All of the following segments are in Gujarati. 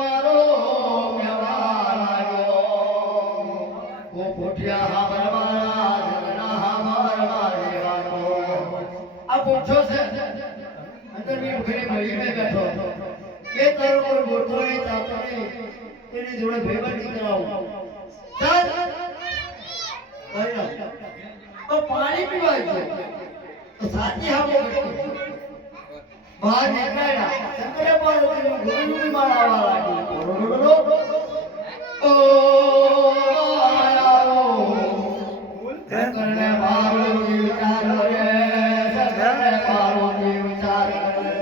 મારો કહેવા લાગ્યો ઓ પોઠિયા હાબરવાળા જગના હાબરવાળા વાતો આ પૂછો છે અંદરની મુખની મળી બેઠો કે તારો કોઈ ગોઠવો નહીં ચાતો નહીં એની જોડે ભેગી કરાવું ચાલ તો પાણી પીવાય છે તો સાચી હામો બહાર નીકળ્યા શંકરે પાર્વતીનું ગુરુની માળા આવવા લાગી ઓ આયો શંકરને પાર્વતી વિચાર કરે શંકરને પાર્વતી વિચાર કરે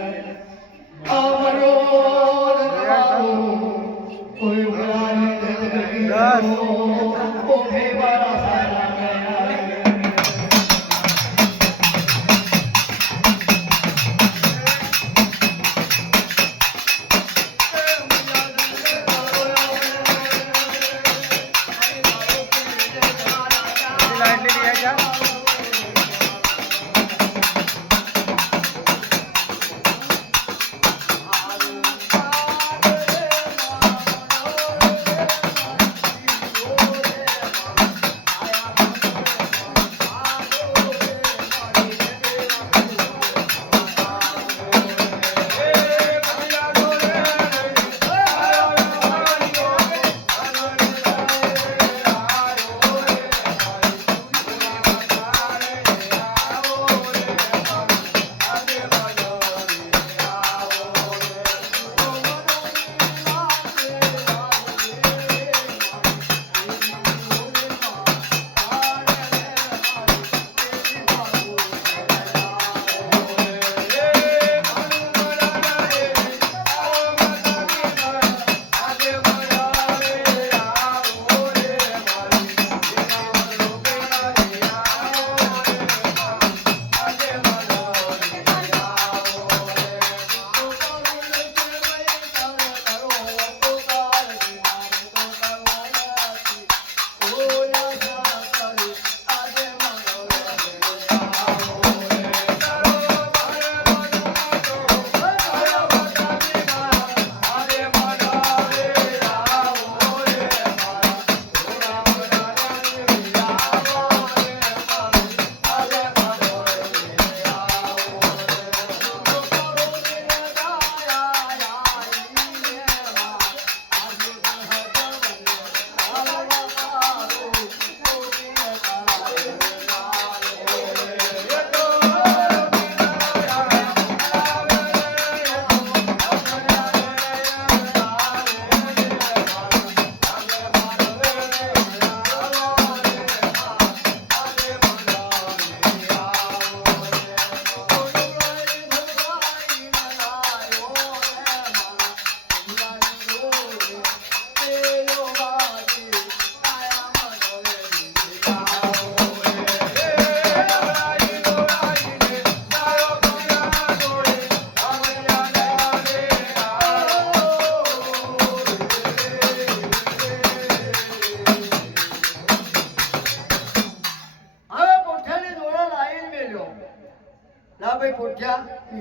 અમરો કોઈ ઉગરાની જગત ઓ ભેવાળા સારા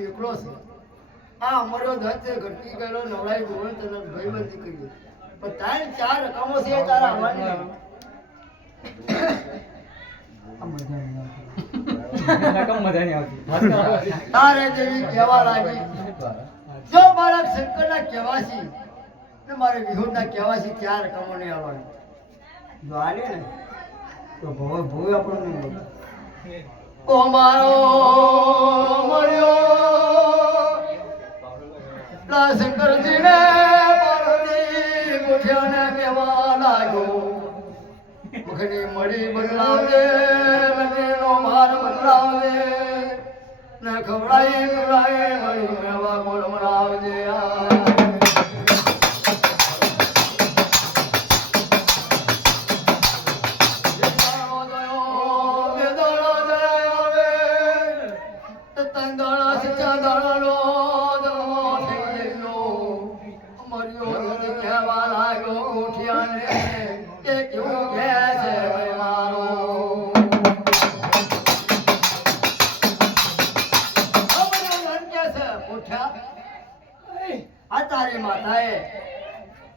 એકલો છે આ અમારો ધન છે ઘટકી ગયેલો નવરાઈ ગોળ તને ભાઈબંધી કરીએ પણ તારે ચાર રકમો છે તારા આવવાની તારે જેવી કહેવા લાગી જો મારા શંકરના કહેવાસી ને મારે વિહોદના કહેવાસી ચાર રકમો નહીં આવવાની જો આલે ને તો ભોય આપણને ઓ મારો મર્યો શંકરજીને પાર્વતી મુઠિયાને કહેવા લાગ્યો મુખની મળી બદલાવજે લકીનો માર બદલાવજે ને ખવડાઈ મળી મેવા ગોળ મરાવજે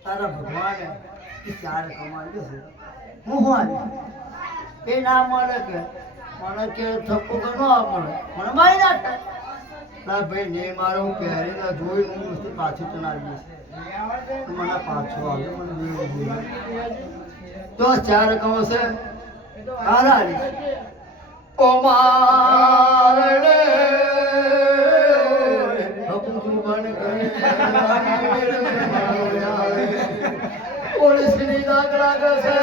તારા ભગવાને એ 4 કમાડી છે હું એ ના મળે કે મને કે થપ્પો કે ન મળે મને મારી નાખે ના ભાઈ ને મારો હું પહેરીને જોઈ હું વસ્તુ પાછું ચલાવી દઈશ મને પાછું આવે મને તો 4 કમો છે હારાડી ઓ મારડે પોલીસની દાગ લાગે છે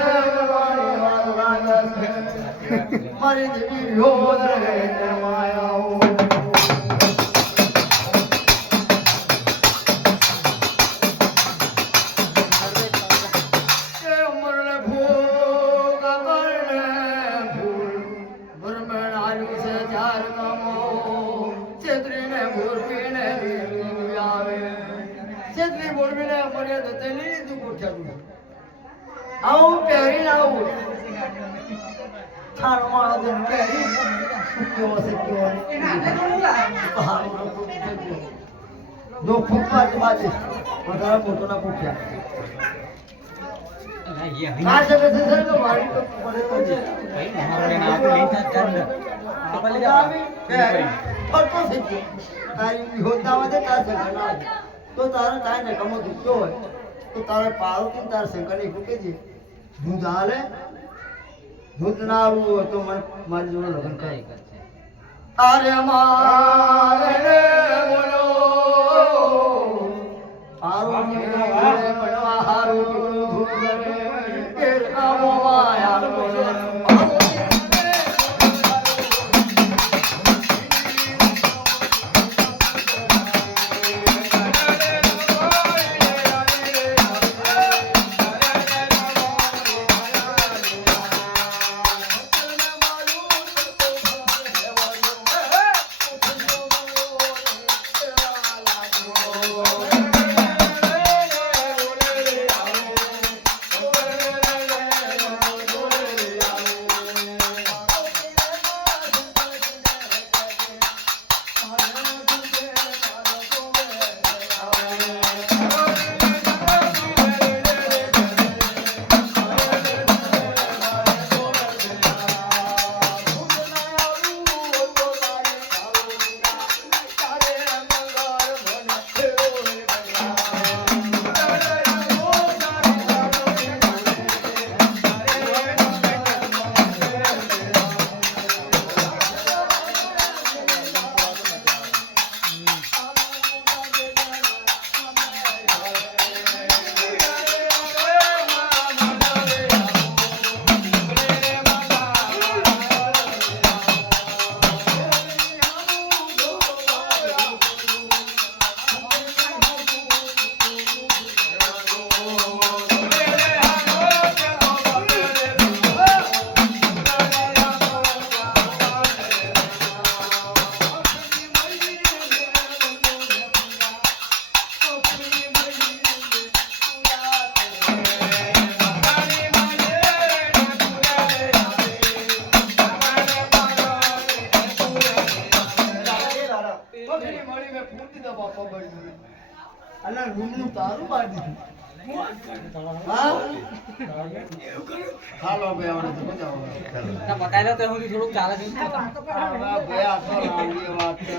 મારી દેવી યોદ રહે માયાઓ આવું પહેરીને આવું થાળમાં આવું પહેરી કેવો છે કેવો જો ફૂટવા જ બાજુ વધારે મોટો ના પૂછ્યા આ જગ્યા છે સર તો મારી તો પડે તો છે ફરતો થઈ ગયો તારી હોદાવા દે તાર શંકર તો તારે કાંઈ ને કમો દુખતો હોય તો તારે પાર્વતી તાર શંકર ને કે છે દૂધ હાલે દૂધ ના આવું હોય તો મને મારી જોડે લગ્ન કરી અરે મારે બોલો પાર્વતી બનવા હારું દૂધ કરે એ આવો માયા બોલો તારું બાડી હાલો બે આવડે તો બતાવો બતાવી લો તો હું થોડુંક ચાલે છે.